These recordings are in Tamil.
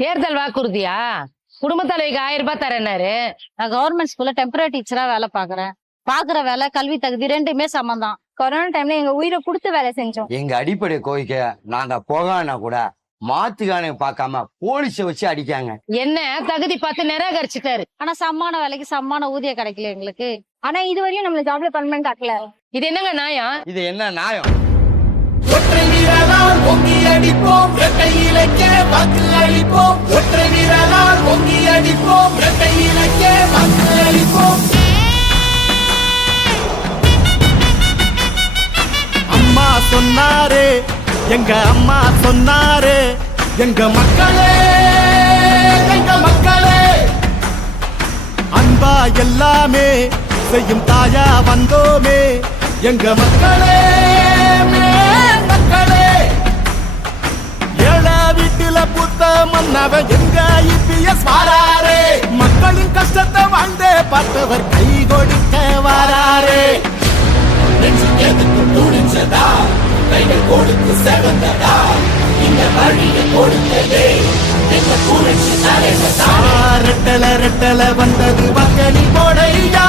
தேர்தல் வாக்குறுதியா? குடும்ப தலைவிக்கு ஆயிரம் ரூபாய் தரேன்னாரு நான் கவர்மெண்ட் ஸ்கூல்ல டெம்பரரி டீச்சரா வேலை பாக்குறேன் பாக்குற வேலை கல்வி தகுதி ரெண்டுமே சமம் தான் கொரோனா டைம்ல எங்க உயிரை கொடுத்து வேலை செஞ்சோம். எங்க அடிப்படை கோரிக்கை நாங்க போகானா கூட மாத்துக்கான பார்க்காம போலீஸை வச்சு அடிக்காங்க. என்ன? தகுதி பார்த்து நிராகரிச்சுட்டாரு. ஆனா சம்மான வேலைக்கு சம்மான ஊதியம் கிடைக்கல எங்களுக்கு. ஆனா இது வரையும் நம்மள ஜாப்ல பர்மனன்ட் ஆக்கல. இது என்னங்க நியாயம்? இது என்ன நியாயம்? விரலால் பொங்கி அடிப்போம். இரட்டை இலக்க வாக்கு அளிப்போம். ஒற்றை விரலால் பொங்கி அடிப்போம். இரட்டை இலக்க வாக்கு அளிப்போம். அம்மா சொன்னாரு எங்க அம்மா சொன்னாரு எங்க மக்களே எங்க மக்களே. அன்பா எல்லாமே செய்யும் தாயா வந்தோமே எங்க மக்களே இபிஎஸ் வாராரே. மக்களின் கஷ்டத்தை வாழ்ந்தே பார்த்தவர் கை கொடுக்க வாராரே. நெஞ்சு துணிஞ்சதா? கைகள் கொடுத்து செவந்ததா? இந்த வழியை கொடுத்ததே. ரெட்டல ரெட்டல வந்தது வக்கலி போடையா?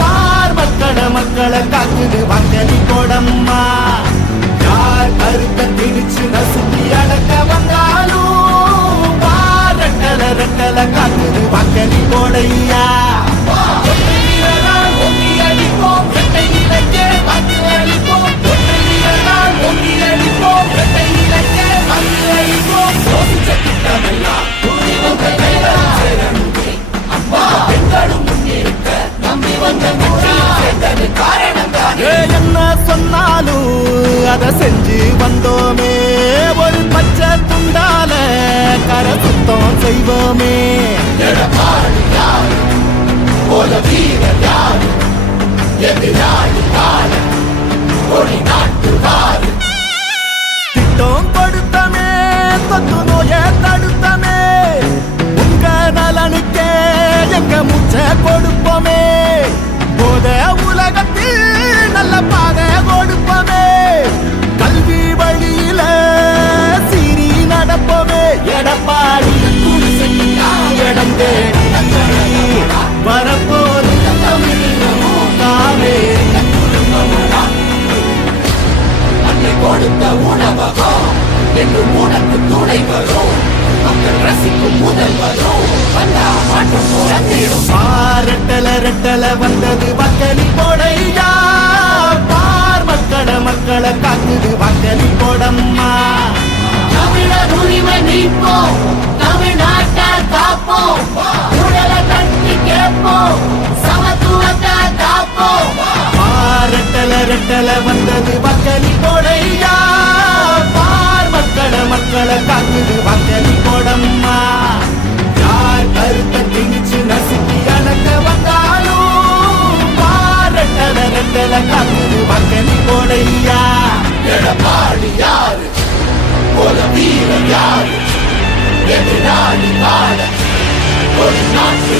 பார் மக்கள மக்களை காக்குது வக்கலி போடம்மா. யார் கருத்த அத செஞ்சு வந்தோமே. ஒரு பச்சை துண்டால கர சுத்தம் செய்வோமே. போல என்று துணை வரும் மக்கள் ரசிக்கும் முதல் வரும் வந்தா மாற்றம் பிறந்திடும் பாரட்டல ரெட்டல வந்தது மக்களி போடையா? பார் மக்கள மக்களை காக்குது மக்களி போடம்மா. தமிழர் உரிமை நீப்போம் தங்குது மக்களி கோடையா எடப்பாடி யாரு? போல வீரர் யாரு? எதிராளி வாழ ஒரு நாட்டு